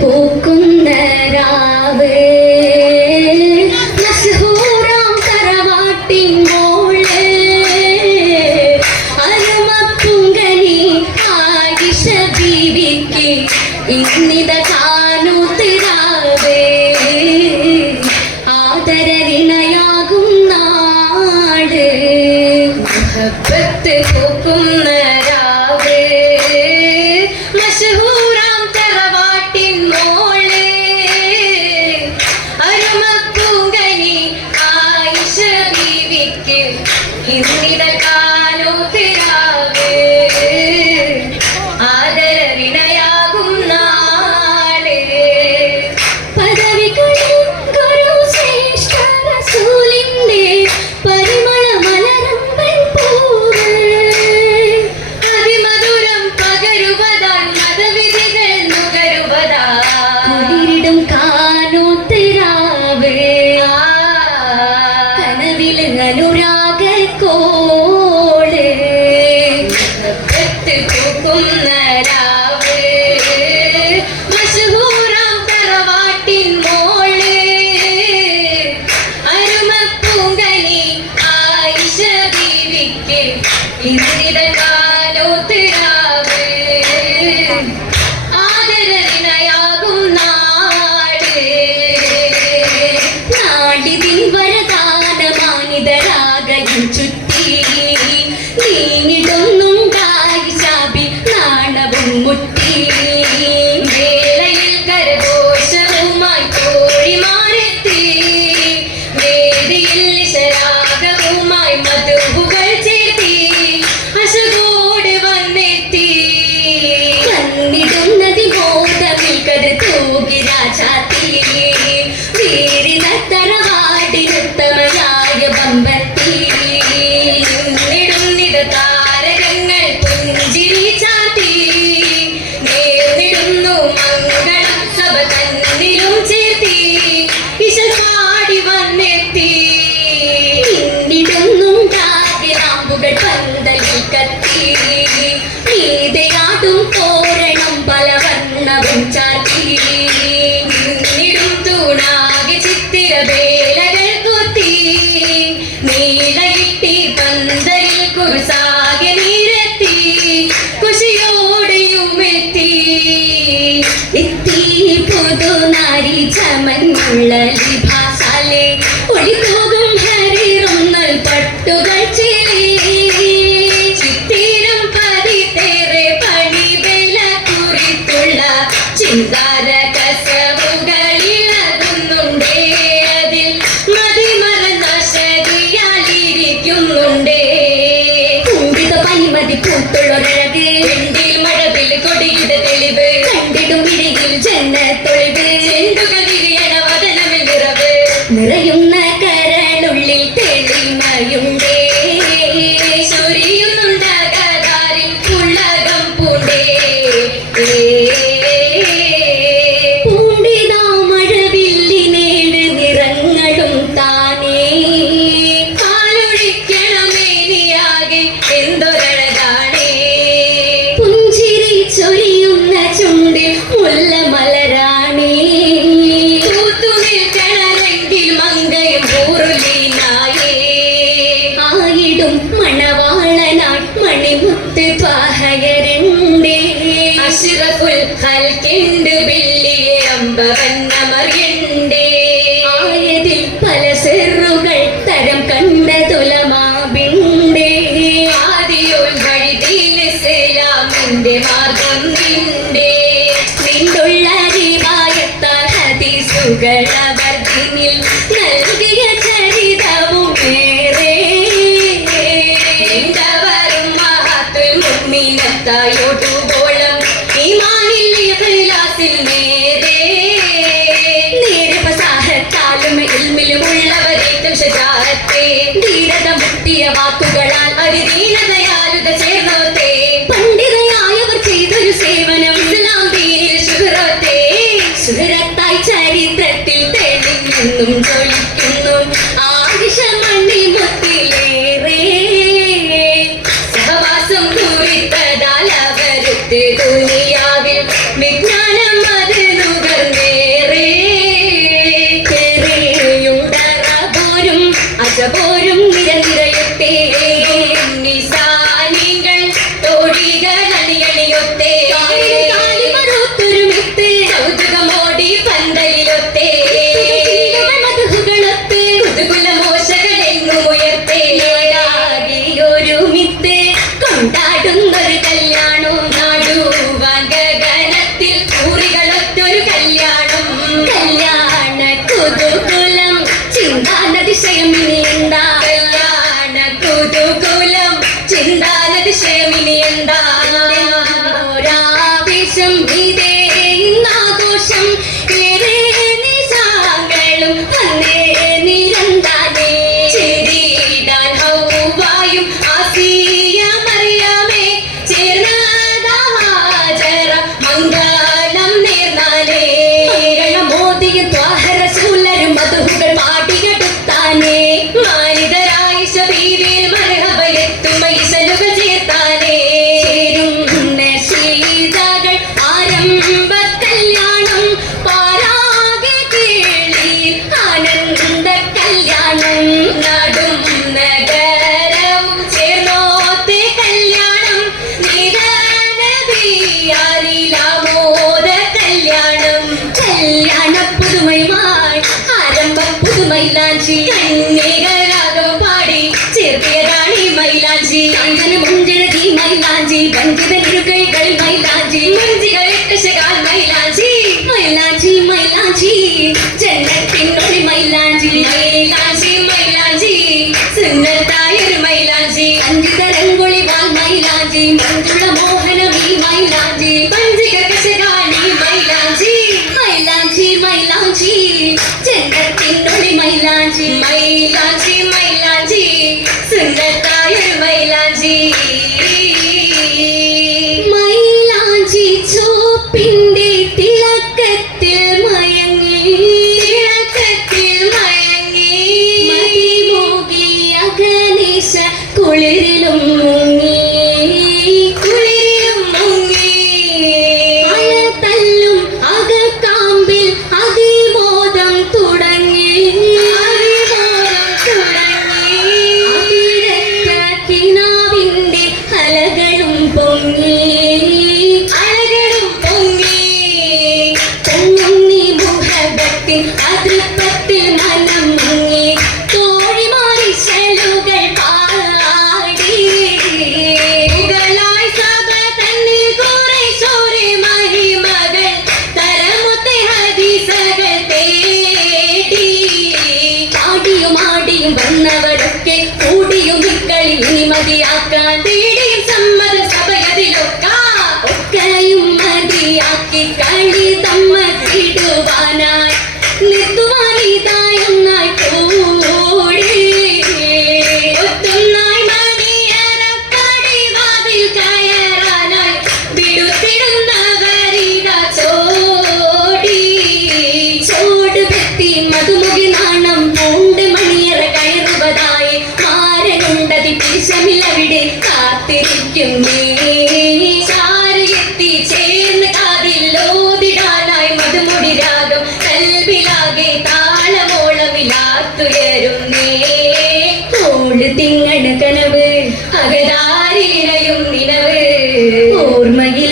പൂക്കുന്ന രാവ് മസ്ഹൂറാം തറവാട്ടിൻ മോള് അരുമപ്പുങ്കനി ആയിഷ ബീവിക്ക് ഇന്നിത കാണുത്തിരാവേ ആദരവിണയാകും നാട് മുഹബ്ബത്ത് പൂക്കുന്ന രാവ് മസ്ഹൂറാം തറവാട്ടിൻ മോള് അരുമപ്പുങ്കനി ആയിഷ ബീവിക്ക് ഇന്നിത കാണുത്തിരാവേ ആദരവിണയാകും നാട് പദവികളിൽ ഗുരു ശ്രേഷ്ഠ റസൂലിന്റെ പരിമള മലരമ്പൻ പൂവ് അതിമധുരം പകരുവതാൽ മതവിധികൾ നുകരുവതായിടും കാണുത്തിരാവേ കനവിൽ അനുരാഗക്കോള് മുഹബ്ബത്ത് പൂക്കുന്ന രാവ് മസ്ഹൂറാം തറവാട്ടിൻ മോള് അരുമപ്പൂങ്കനി ആയിഷ ബീവിക്ക് ഇന്നിത കാണുത്തിരാവ് ആദരവിണയാകും നാട് നാടിതിൻ വരദാനമാനിതരാകയും ചുറ്റി നീങ്ങിടുന്നുണ്ടായി ശാബി നാണവും മുറ്റി വേളയിൽ കരഘോഷവുമായി തോഴിമാരെത്തി വേദിയിൽ ശരാഗവുമായി മധുവുകൾ ചേർത്തി അശകോട് വന്നെത്തി വന്നിടുന്നതി ബോധമിൽ കത് തൂകി രാജാത്തി വീരിന തറവാടിനുത്തമയായ ബമ്പത്തി നിന്നിടുന്നിട താരകങ്ങൾ പുഞ്ചിരി ചാത്തി നേർന്നിടുന്നു മംഗളം സഭ തന്നിലും ചേർത്തി ഇശൽ പാടി വന്നെത്തി നിന്നിടുന്നുണ്ടാകെ നാമ്പുകൾ പന്തലിൽ കത്തി നീതയാടും തോരണം പല വർണ്ണവും ചാത്തി നിന്നിടും തൂണാകെ ചിത്തിര വേലകൾ കൊത്തി നീളയിട്ടി പന്തലിൽ കുറുസാകെ നീരെത്തി കുശിയോടെയും എത്തി എത്തി പുതുനാരി ചമന്നുള്ള ലിഭാസാലെ ഒളിപോകും ഹരിറുന്നൽ പട്ടുകൾ ചേരി ചിത്തിരം പതിത്തേറെ പണി വെല കുറിത്തുള്ള ചിന്താര കസവുകളിലകുന്നുണ്ടേ അതിൽ മതിമറന്ന ശരിയാലിരിക്കുന്നുണ്ടേ കുമ്പിത പനിമതി പൂത്തുള്ളൊരഴക് വെണ്ടിൽ മഴവിൽ കൊടിയുടെ തെളിവ് കണ്ടിടും ഇരയിൽ ജന്നത്തൊളിവ് ചെണ്ടുകൾ വിരിയണ വദനമിൽ നിറവ് നിറയുന്ന കരളുള്ളിൽ തെളിമയുണ്ടേ ചൊരിയുന്നുണ്ടകതാരിൽ ഉള്ളകം പൂണ്ടേ പൂണ്ടിതാ മഴവില്ലിനേഴ് നിറങ്ങളും താനേ കാലൊഴിക്കണമേനിയാകെ എന്തൊരഴകാണേ പുഞ്ചിരി ചൊരിയുന്ന ചുണ്ടിൽ മുല്ല മലരാണേ തൂത്തുനിൽക്കണമെങ്കിൽ മങ്കയും ഊറുലീനായേ ആയിടും മണവാളനാൾ മണിമുത്ത് ത്വാഹയരണ്ടേ അഷ്റഫുൽ ഖൽക്കിണ്ട് ബില്ലിയെ അമ്പവന്നമറിയണ്ടേ ആയതിൽ പല സിറുകൾ തരം കണ്ട തുലമാബിണ്ടേ ആദിയോൽ വഴി ദീൻ ഇസ്ലാമിന്റെ മാർഗം നിണ്ടേ നിന്നുള്ള റിവായത്താൽ ഹദീസുകളവർദ്ധിനിൽ നൽകിയ ചരിതവും ഏറെ നിന്റവരും മഹത്തുൽ മുഅ്മിനത്തായോട്ടുകോളം ഈമാനിൽ ഇഖ്ലാസിൽ നേരെ ഫസാഹത്താലും ഇൽമിലും ഉള്ളവരേറ്റം ശജാഅത്തെ ധീരത മുട്ടിയ വാക്കുകളാൽ അതിദീനതയാലുത ചേർന്നോത്തെ പണ്ഡിതയായവർ ചെയ്തൊരു സേവനം ഇസ്ലാം ദീനിൽ ശുഹ്റത്തെ ശുഹ്റത്തായി ചരിത്രത്തിൽ തെളിഞ്ഞെന്നും ജ്വലിക്കുന്നു ആയിഷ മണിമുത്തിലേറെ സഹവാസം കുറിത്തതാൽ അവരുത്തെ ദുനിയാവിൽ വിജ്ഞാന പാടുന്നൊരു കല്യാണം നാടുവാൻ ഗഗനത്തിൽ കൂറികളൊത്തൊരു കല്യാണം കല്യാണ കുതൂകുലം ചിന്താനതിശയം ഇനി എന്താ കല്യാണ കുതൂകുലം ചിന്താനതിശയം ഇനി എന്താ ഒരാവേശം ഇതേ ഇന്നാഘോഷം ഏറെ നിശാകളും വന്നേ നിരന്താനേ ചിരിയിടാൻ ഹൗവായും ആസിയ മറിയാമേ ചേർന്നതാചര മംഗളം നേർന്നാലേ മംഗളമോദിയും ത്വാഹ റസൂലരും മധുഹുകൾ പാടിയെടുത്താനേ മാനിതരായ ശബീബിൽ മർഹബയെത്തും ഇസലുകൾ ചേർത്താനേ ചേരുന്ന ശീതകൾ ആരംഭ കല്യാണം പാരാകെ കേളിയിൽ ആനന്ദ കല്യാണം നാടും നഗരവും ചേർന്നോത്തെ കല്യാണം നിരനദിയാലിലാമോദ കല്യാണം കല്യാണ പുതുമയുമായി ആരംഭ പുതുമൈലാഞ്ചി കന്യകരാഗം പാടി ചേർത്തിയതാണി മൈലാഞ്ചി അഞ്ചന മുഞ്ചനതി മൈലാഞ്ചി വഞ്ചിതനിരുകൈകൾ മൈലാഞ്ചി മുഞ്ചികളിട്ട ശകാൽ മൈലാഞ്ചി മൈലാഞ്ചി മൈലാഞ്ചി ജന്നത്തിനൊളി മൈലാഞ്ചി മൈലാഞ്ചി മൈലാഞ്ചി സുന്ദരത്തായൊരു മൈലാഞ്ചി അഞ്ചിതരങ്കുളി വാൽ മൈലാഞ്ചി മഞ്ജുള മോഹനം ഈ മൈലാഞ്ചി പഞ്ചിക കശകാലി മൈലാഞ്ചി മൈലാഞ്ചി മൈലാഞ്ചി ജന്നത്തിനൊളി മൈലാഞ്ചി മൈലാഞ്ചി മൈലാഞ്ചി സുന്ദരത്തായൊരു മൈലാഞ്ചി മൈലാഞ്ചി ചോപ്പിന്റെ തിളക്കത്തിൽ മയങ്ങി തിളക്കത്തിൽ മയങ്ങി മതിമോകി അഗനേശ കുളിരിലും മുങ്ങി കുളിരിലും മുങ്ങി അലതല്ലും അകക്കാമ്പിൽ അതിബോധം തുടങ്ങി അതിബോധം തുടങ്ങി അതിരക്കിനാവിന്റെ അലകളും പൊങ്ങി അലകളും പൊങ്ങി പൊങ്ങുന്നി മുഹബത്തിൻ അതൃപ്പത്തിൽ മനം മുങ്ങി തോഴിമാറി ശലുകൾ പാടി മുകളായി സഭ തന്നിൽ കുറെ ചോരെ മഹിമകൾ തരമൊത്തെ ഹദീസകൾ തേടി പാടിയും ആടിയും വന്നവരൊക്കെ കൂടിയും ഇക്കളി ഇനി മതിയാക്കാൻ തേടിയും സമ്മതം സഭയതിലൊക്കെയും മതിയാക്കി കളി തമ്മക്കിടുവാനായി നിർത്തുവാനിതായൊന്നായി കൂടി ഒത്തൊന്നായി മണിയറപ്പടി വാതിൽ കയറാനായി വിടുത്തിടുന്നവരിതാ ചോടി ചോട് പെത്തി മധുമുഖി നാണം പൂണ്ട് മണിയറ കയറുവതായി മാരനുണ്ടതി പിരിശമില്ലവിടെ കാത്തിരിക്കും നീ ചാരയെത്തി ചേർന്ന് കാതിലോതിടാനായി മധുമുടി രാഗം കൽവിലാകെ താളമോളമിലാത്തുയരും നീ ഓട് തിങ്ങണ കനവ് അകതാരിലിരയും നിലവ് ഓർമ്മയിൽ